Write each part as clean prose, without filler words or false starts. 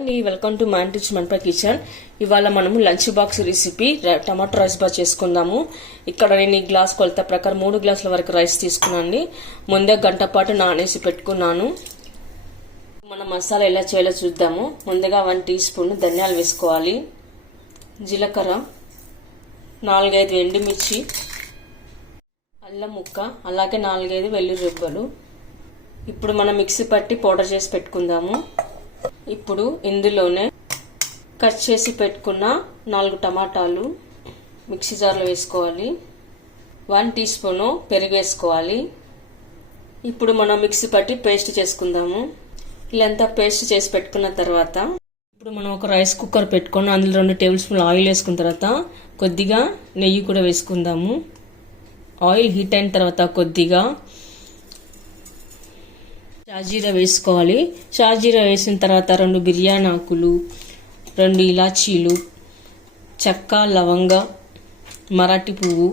అండి, welcome to మ్యాన్ రిచ్ మన్పా కిచెన్. ఇవాళ మనము lunch box recipe tomato rice బాగా చేసుకుందాము. ఇక్కడ నేను ఈ గ్లాస్ కొలత ప్రకారం 3 గ్లాసుల వరకు రైస్ తీసుకున్నాను. ముందే గంట పాటు నానేసి పెట్టుకున్నాను. మన మసాలా ఎలా చేయాలో చూద్దాము. ముందుగా 1 టీ స్పూన్ ధనియాలు వేసుకోవాలి, జీలకర్ర, 4-5 ఎండుమిర్చి, అల్లం ముక్క, అలాగే 4-5 వెల్లుల్లి రెబ్బలు. ఇప్పుడు మనం మిక్సీ పట్టి పౌడర్ చేసి పెట్టుకుందాము. ఇప్పుడు ఇందులోనే కట్ చేసి పెట్టుకున్న 4 టమాటాలు మిక్సీ జార్లో వేసుకోవాలి. 1 టీ స్పూను పెరుగు వేసుకోవాలి. ఇప్పుడు మనం మిక్సీ పట్టి పేస్ట్ చేసుకుందాము. ఇలాంతా పేస్ట్ చేసి పెట్టుకున్న తర్వాత ఇప్పుడు మనం ఒక రైస్ కుక్కర్ పెట్టుకొని అందులో 2 టేబుల్ స్పూన్లు ఆయిల్ వేసుకున్న తర్వాత కొద్దిగా నెయ్యి కూడా వేసుకుందాము. ఆయిల్ హీట్ అయిన తర్వాత కొద్దిగా షాజీరా వేసుకోవాలి. షాజీరా వేసిన తర్వాత 2 బిర్యానీ ఆకులు, 2 ఇలాచీలు, చెక్క, లవంగ, మరాఠీ పువ్వు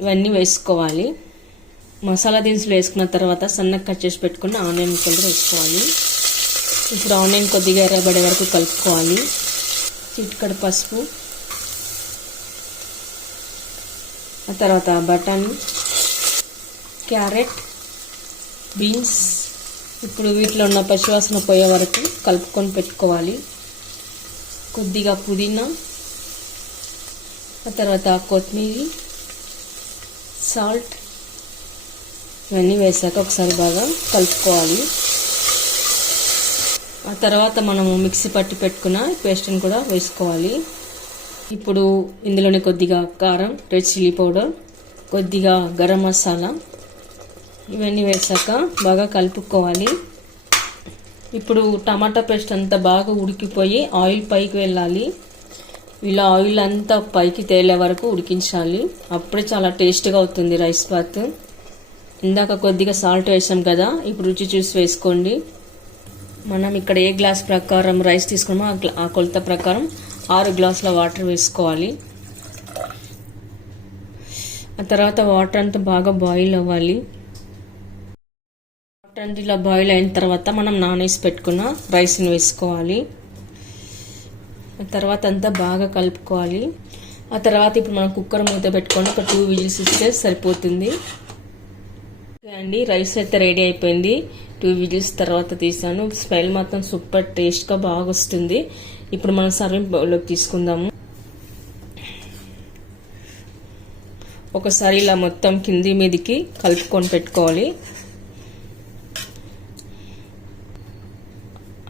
ఇవన్నీ వేసుకోవాలి. మసాలా దినుసులు వేసుకున్న తర్వాత సన్నగా కట్ చేసి పెట్టుకున్న ఆనియన్ ముక్కలు వేసుకోవాలి. ఇప్పుడు ఆనియన్ కొద్దిగా ఎర్రబడే వరకు కలుపుకోవాలి. చిటికెడు పసుపు, ఆ తర్వాత బటానీ, క్యారెట్, బీన్స్. ఇప్పుడు వీటిలో ఉన్న పచ్చివాసన పోయే వరకు కలుపుకొని పెట్టుకోవాలి. కొద్దిగా పుదీనా, ఆ తర్వాత కొత్తిమీర, సాల్ట్ ఇవన్నీ వేసాక ఒకసారి బాగా కలుపుకోవాలి. ఆ తర్వాత మనము మిక్సీ పట్టి పెట్టుకున్న పేస్ట్ని కూడా వేసుకోవాలి. ఇప్పుడు ఇందులోనే కొద్దిగా కారం, రెడ్ చిల్లీ పౌడర్, కొద్దిగా గరం మసాలా ఇవన్నీ వేసాక బాగా కలుపుకోవాలి. ఇప్పుడు టమాటా పేస్ట్ అంతా బాగా ఉడికిపోయి ఆయిల్ పైకి వెళ్ళాలి. ఇలా ఆయిల్ అంతా పైకి తేలే వరకు ఉడికించాలి. అప్పుడే చాలా టేస్ట్గా అవుతుంది రైస్ బాత్. ఇందాక కొద్దిగా సాల్ట్ వేసాం కదా, ఇప్పుడు రుచి చూసి వేసుకోండి. మనం ఇక్కడ ఏ గ్లాస్ ప్రకారం రైస్ తీసుకున్నామో ఆ కొలత ప్రకారం 6 గ్లాసుల వాటర్ వేసుకోవాలి. ఆ తర్వాత వాటర్ అంతా బాగా బాయిల్ అవ్వాలి. ఇలా బాయిల్ అయిన తర్వాత మనం నానేసి పెట్టుకున్న రైస్ని వేసుకోవాలి. ఆ తర్వాత అంతా బాగా కలుపుకోవాలి. ఆ తర్వాత ఇప్పుడు మనం కుక్కర్ మూత పెట్టుకొని ఒక 2 విజిల్స్ ఇస్తే సరిపోతుంది. అండి, రైస్ అయితే రెడీ అయిపోయింది. 2 విజిల్స్ తర్వాత తీసాను. స్మెల్ మాత్రం సూపర్ టేస్ట్గా బాగా వస్తుంది. ఇప్పుడు మనం సర్వింగ్ బౌల్లోకి తీసుకుందాము. ఒకసారి ఇలా మొత్తం కింది మీదికి కలుపుకొని పెట్టుకోవాలి.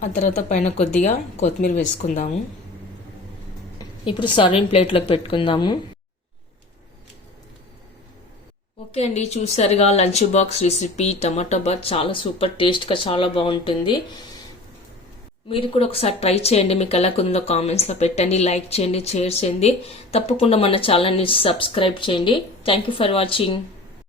ఆ తర్వాత పైన కొద్దిగా కొత్తిమీర వేసుకుందాము. ఇప్పుడు సర్వింగ్ ప్లేట్లోకి పెట్టుకుందాము. ఓకే అండి, చూసారుగా lunch box recipe tomato bath. చాలా సూపర్ టేస్ట్గా చాలా బాగుంటుంది. మీరు కూడా ఒకసారి ట్రై చేయండి. మీకు ఎలా ఉందో కామెంట్స్లో పెట్టండి, లైక్ చేయండి, షేర్ చేయండి. తప్పకుండా మన ఛానల్ని సబ్స్క్రైబ్ చేయండి. Thank you for watching.